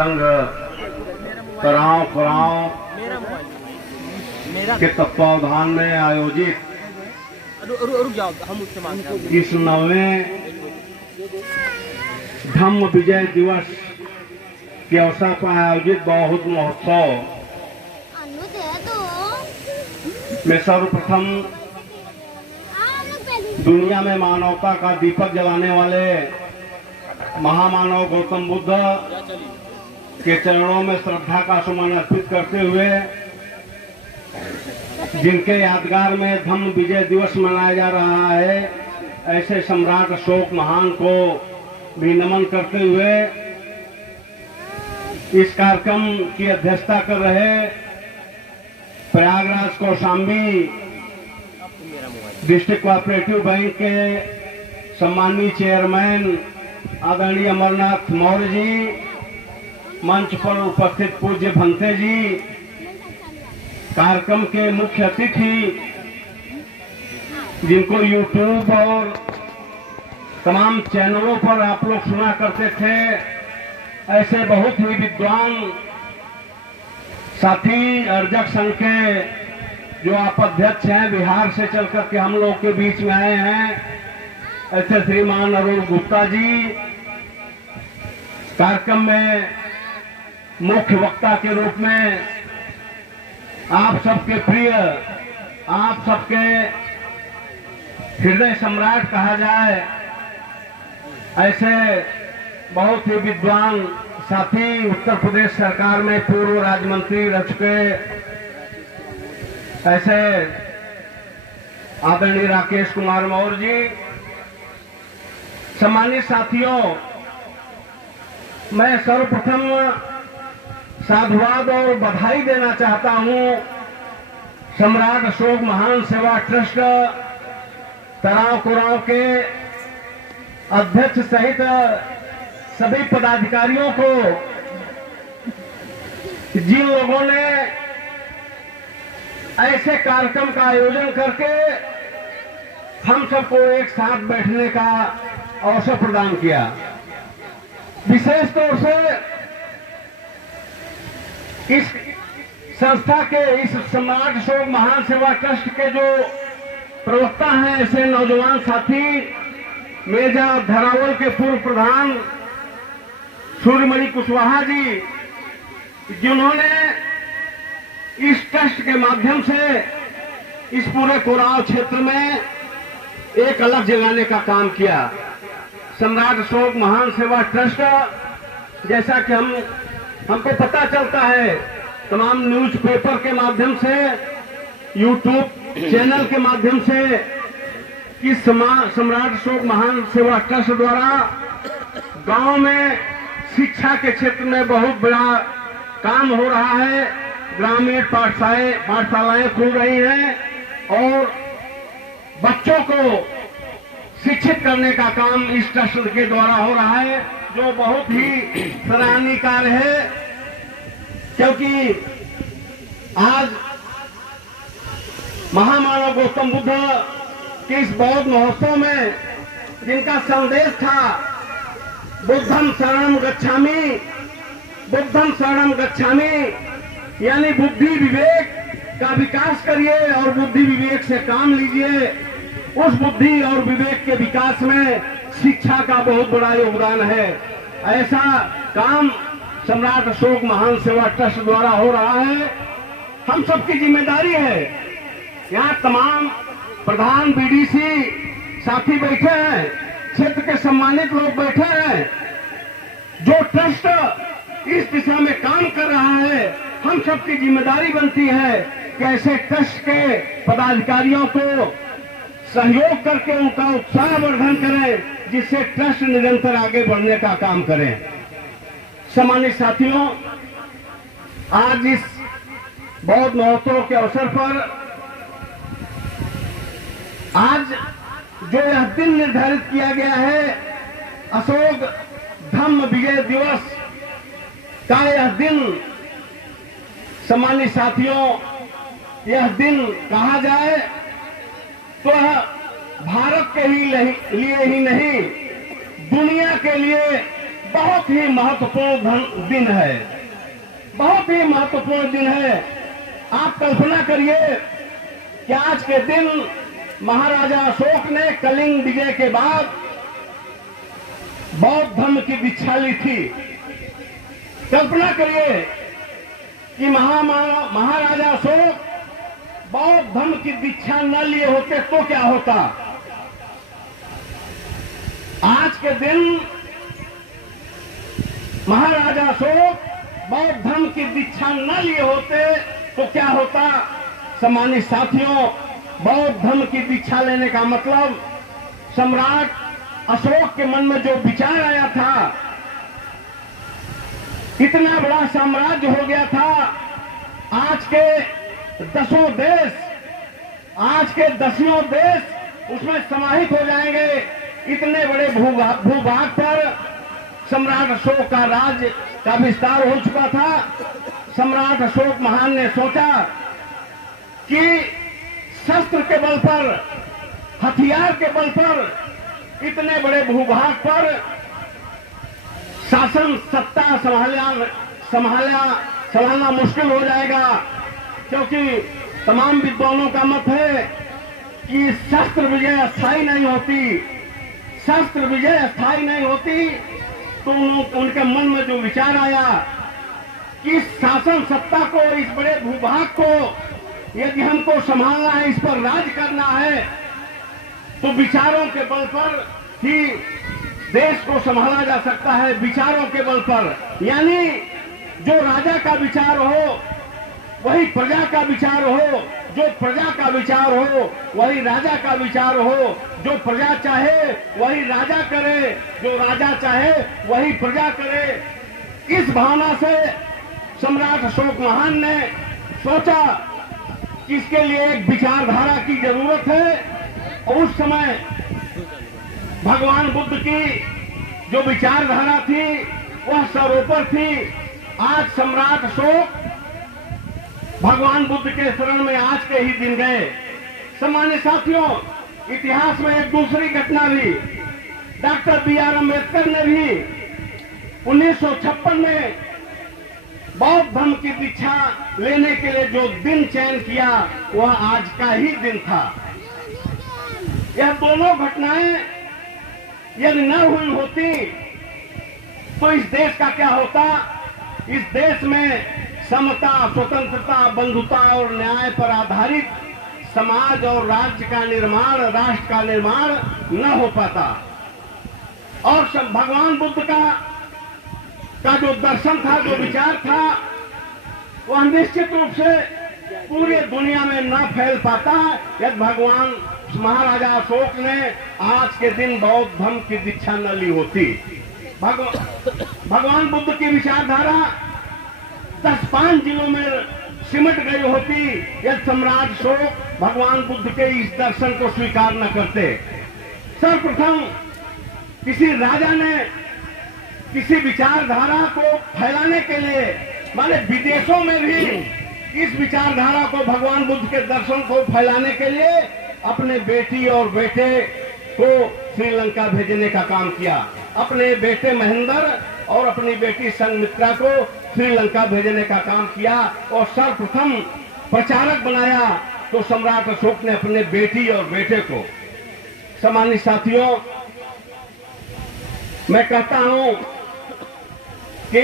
संघ तराव खुराव के तत्वावधान में आयोजित इस 9वें धम्म विजय दिवस के अवसर पर आयोजित बहुत महोत्सव में सर्वप्रथम दुनिया में मानवता का दीपक जलाने वाले महामानव गौतम बुद्ध के चरणों में श्रद्धा का सुमन अर्पित करते हुए जिनके यादगार में धम्म विजय दिवस मनाया जा रहा है, ऐसे सम्राट अशोक महान को भी नमन करते हुए इस कार्यक्रम की अध्यक्षता कर रहे Prayagraj Kaushambi district cooperative bank के सम्मानीय चेयरमैन आदरणीय अमरनाथ मौर्य जी, मंच पर उपस्थित पूज्य भंते जी, कार्यक्रम के मुख्य अतिथि जिनको यूट्यूब और तमाम चैनलों पर आप लोग सुना करते थे, ऐसे बहुत ही विद्वान साथी अर्जक संघ के जो आप अध्यक्ष हैं, बिहार से चलकर के हम लोग के बीच में आए हैं, ऐसे श्रीमान अरुण गुप्ता जी कार्यक्रम में मुख्य वक्ता के रूप में आप सबके प्रिय, आप सबके हृदय सम्राट कहा जाए ऐसे बहुत ही विद्वान साथी, उत्तर प्रदेश सरकार में पूर्व राज्य मंत्री रह चुके ऐसे आदरणीय राकेश कुमार मौर्य जी, सम्मानित साथियों, मैं सर्वप्रथम साधुवाद और बधाई देना चाहता हूं सम्राट अशोक महान सेवा ट्रस्ट तराव कुराव के अध्यक्ष सहित सभी पदाधिकारियों को, जिन लोगों ने ऐसे कार्यक्रम का आयोजन करके हम सबको एक साथ बैठने का अवसर प्रदान किया। विशेष तौर से इस संस्था के, इस सम्राट अशोक महान सेवा ट्रस्ट के जो प्रवक्ता हैं, ऐसे नौजवान साथी मेजा धरावल के पूर्व प्रधान सूर्यमणि कुशवाहा जी, जिन्होंने इस ट्रस्ट के माध्यम से इस पूरे कोराव क्षेत्र में एक अलग जगाने का काम किया। सम्राट अशोक महान सेवा ट्रस्ट, जैसा कि हमको पता चलता है तमाम न्यूज़पेपर के माध्यम से, यूट्यूब चैनल के माध्यम से, कि सम्राट अशोक महान सेवा ट्रस्ट द्वारा गांव में शिक्षा के क्षेत्र में बहुत बड़ा काम हो रहा है। ग्रामीण पाठशालाएं खुल रही हैं और बच्चों को शिक्षित करने का काम इस ट्रस्ट के द्वारा हो रहा है, जो बहुत ही सराहनीय कार्य है। क्योंकि आज महामानव गौतम बुद्ध के इस बौद्ध महोत्सव में जिनका संदेश था बुद्धम शरणम गच्छामि, बुद्धम शरणम गच्छामि, यानी बुद्धि विवेक का विकास करिए और बुद्धि विवेक से काम लीजिए। उस बुद्धि और विवेक के विकास में शिक्षा का बहुत बड़ा योगदान है। ऐसा काम सम्राट अशोक महान सेवा ट्रस्ट द्वारा हो रहा है। हम सबकी जिम्मेदारी है। यहाँ तमाम प्रधान बीडीसी साथी बैठे हैं, क्षेत्र के सम्मानित लोग बैठे हैं। जो ट्रस्ट इस दिशा में काम कर रहा है, हम सबकी जिम्मेदारी बनती है कि ऐसे ट्रस्ट के पदाधिकारियों को सहयोग करके उनका उत्साहवर्धन करें, जिससे ट्रस्ट निरंतर आगे बढ़ने का काम करें। सम्मानित साथियों, आज इस बौद्ध महोत्सव के अवसर पर आज जो यह दिन निर्धारित किया गया है, अशोक धम्म विजय दिवस का यह दिन, सम्मानित साथियों, यह दिन कहा जाए तो भारत के लिए ही नहीं, दुनिया के लिए बहुत ही महत्वपूर्ण दिन है, बहुत ही महत्वपूर्ण दिन है। आप कल्पना करिए कि आज के दिन महाराजा अशोक ने कलिंग विजय के बाद बौद्ध धर्म की दीक्षा ली थी। कल्पना करिए कि महाराजा अशोक बौद्ध धर्म की दीक्षा न लिए होते तो क्या होता। आज के दिन महाराजा अशोक बौद्ध धर्म की दीक्षा न लिए होते तो क्या होता। सम्मानित साथियों, बौद्ध धर्म की दीक्षा लेने का मतलब सम्राट अशोक के मन में जो विचार आया था, इतना बड़ा साम्राज्य हो गया था। आज के 10 देश, आज के 10 देश उसमें समाहित हो जाएंगे। इतने बड़े भूभाग पर सम्राट अशोक का राज्य का विस्तार हो चुका था। सम्राट अशोक महान ने सोचा कि शस्त्र के बल पर, हथियार के बल पर इतने बड़े भूभाग पर शासन सत्ता संभालना मुश्किल हो जाएगा, क्योंकि तमाम विद्वानों का मत है कि शस्त्र विजय अस्थायी नहीं होती। शस्त्र विजय अस्थायी नहीं होती। तो उनके मन में जो विचार आया कि शासन सत्ता को, इस बड़े भूभाग को यदि हमको संभालना है, इस पर राज करना है, तो विचारों के बल पर ही देश को संभाला जा सकता है। विचारों के बल पर, यानी जो राजा का विचार हो वही प्रजा का विचार हो, जो प्रजा का विचार हो वही राजा का विचार हो, जो प्रजा चाहे वही राजा करे, जो राजा चाहे वही प्रजा करे। इस भावना से सम्राट अशोक महान ने सोचा कि इसके लिए एक विचारधारा की जरूरत है। और उस समय भगवान बुद्ध की जो विचारधारा थी वह सर्वोपर थी। आज सम्राट अशोक भगवान बुद्ध के शरण में आज के ही दिन गए। सम्मानित साथियों, इतिहास में एक दूसरी घटना भी, डॉक्टर बी.आर. अम्बेडकर ने भी 1956 में बौद्ध धर्म की दीक्षा लेने के लिए जो दिन चयन किया वह आज का ही दिन था। यह दोनों घटनाएं यदि न हुई होती तो इस देश का क्या होता। इस देश में समता, स्वतंत्रता, बंधुता और न्याय पर आधारित समाज और राज्य का निर्माण, राष्ट्र का निर्माण न हो पाता। और भगवान बुद्ध का जो दर्शन था, जो विचार था, वह निश्चित रूप से पूरी दुनिया में न फैल पाता यदि भगवान महाराजा अशोक ने आज के दिन बौद्ध धर्म की दीक्षा न ली होती। भगवान बुद्ध की विचारधारा 10-5 जिलों में सिमट गई होती यदि सम्राट अशोक भगवान बुद्ध के इस दर्शन को स्वीकार न करते। सर्वप्रथम किसी राजा ने किसी विचारधारा को फैलाने के लिए, माने विदेशों में भी इस विचारधारा को, भगवान बुद्ध के दर्शन को फैलाने के लिए अपने बेटी और बेटे को श्रीलंका भेजने का काम किया। अपने बेटे महेंद्र और अपनी बेटी संघमित्रा को श्रीलंका भेजने का काम किया और सर्वप्रथम प्रचारक बनाया तो सम्राट अशोक ने अपने बेटी और बेटे को। सम्मानित साथियों, मैं कहता हूं कि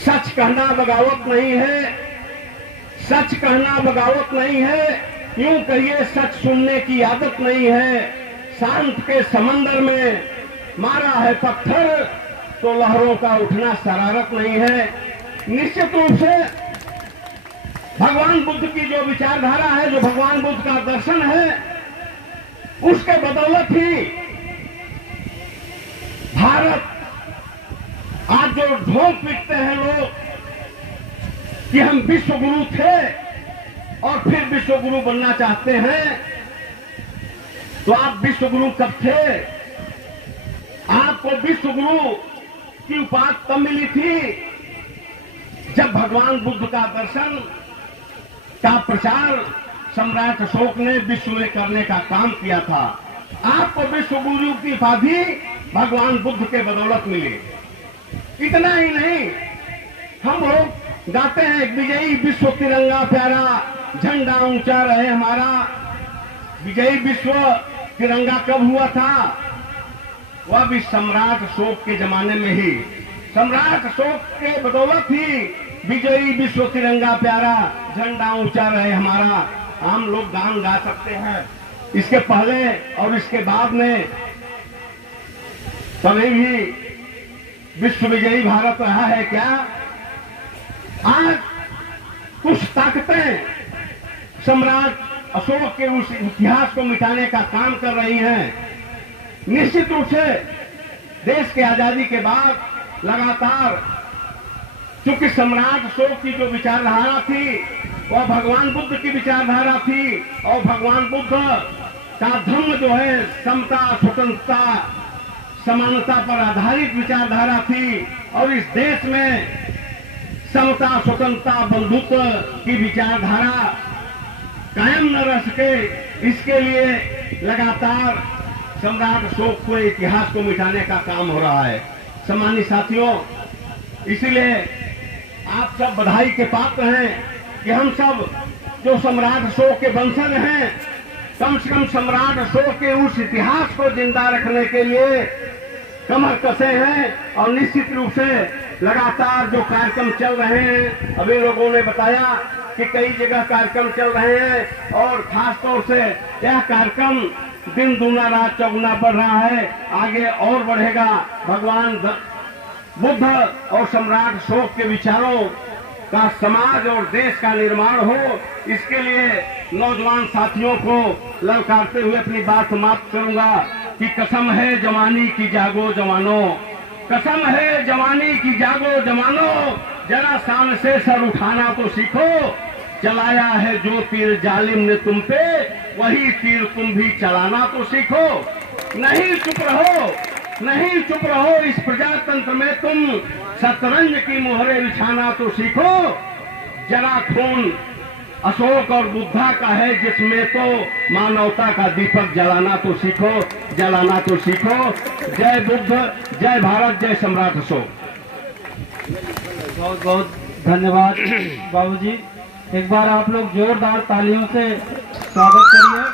सच कहना बगावत नहीं है, सच कहना बगावत नहीं है। यूं कहिए सच सुनने की आदत नहीं है। शांत के समंदर में मारा है पत्थर तो लहरों का उठना शरारत नहीं है। निश्चित रूप से भगवान बुद्ध की जो विचारधारा है, जो भगवान बुद्ध का दर्शन है, उसके बदौलत ही भारत आज जो ढोल पीटते हैं लोग कि हम विश्व गुरु थे और फिर विश्व गुरु बनना चाहते हैं, तो आप विश्व गुरु कब थे? आपको विश्व गुरु की उपाधि तब मिली थी जब भगवान बुद्ध का दर्शन का प्रचार सम्राट अशोक ने विश्व में करने का काम किया था। आपको विश्व गुरु की उपाधि भगवान बुद्ध के बदौलत मिली। इतना ही नहीं, हम लोग गाते हैं विजयी विश्व तिरंगा प्यारा, झंडा ऊंचा रहे हमारा। विजयी विश्व तिरंगा कब हुआ था? वह भी सम्राट अशोक के जमाने में ही। सम्राट अशोक के बदौलत ही विजयी विश्व तिरंगा प्यारा, झंडा ऊंचा रहे हमारा हम लोग गान गा सकते हैं। इसके पहले और इसके बाद में कभी भी विश्व विजयी भारत रहा है क्या? आज कुछ ताकतें सम्राट अशोक के उस इतिहास को मिटाने का काम कर रही हैं। निश्चित रूप से देश की आजादी के बाद लगातार, चूंकि सम्राट अशोक की जो विचारधारा थी वह भगवान बुद्ध की विचारधारा थी, और भगवान बुद्ध का धर्म जो है समता, स्वतंत्रता, समानता पर आधारित विचारधारा थी। और इस देश में समता, स्वतंत्रता, बंधुत्व की विचारधारा कायम न रह सके, इसके लिए लगातार सम्राट अशोक को इतिहास को मिटाने का काम हो रहा है। सम्मानित साथियों, इसीलिए आप सब बधाई के पात्र हैं कि हम सब जो सम्राट अशोक के वंशज हैं, कम से कम सम्राट अशोक के उस इतिहास को जिंदा रखने के लिए कमर कसे हैं। और निश्चित रूप से लगातार जो कार्यक्रम चल रहे हैं, अभी लोगों ने बताया कि कई जगह कार्यक्रम चल रहे हैं, और खास तौर से यह कार्यक्रम दिन दूना रात चौगुना बढ़ रहा है, आगे और बढ़ेगा। भगवान बुद्ध और सम्राट अशोक के विचारों का समाज और देश का निर्माण हो, इसके लिए नौजवान साथियों को ललकारते हुए अपनी बात समाप्त करूंगा कि कसम है जवानी की जागो जवानों, कसम है जवानी की जागो जवानों, जरा शान से सर उठाना तो सीखो। चलाया है जो तीर जालिम ने तुम पे, वही तीर तुम भी चलाना तो सीखो। नहीं चुप रहो, नहीं चुप रहो, इस प्रजातंत्र में तुम शतरंज की मोहरे बिछाना तो सीखो। जरा खून अशोक और बुद्धा का है जिसमें तो मानवता का दीपक जलाना तो सीखो, जलाना तो सीखो। जय बुद्ध, जय भारत, जय सम्राट अशोक। बहुत बहुत धन्यवाद बाबूजी। एक बार आप लोग जोरदार तालियों से स्वागत करिए।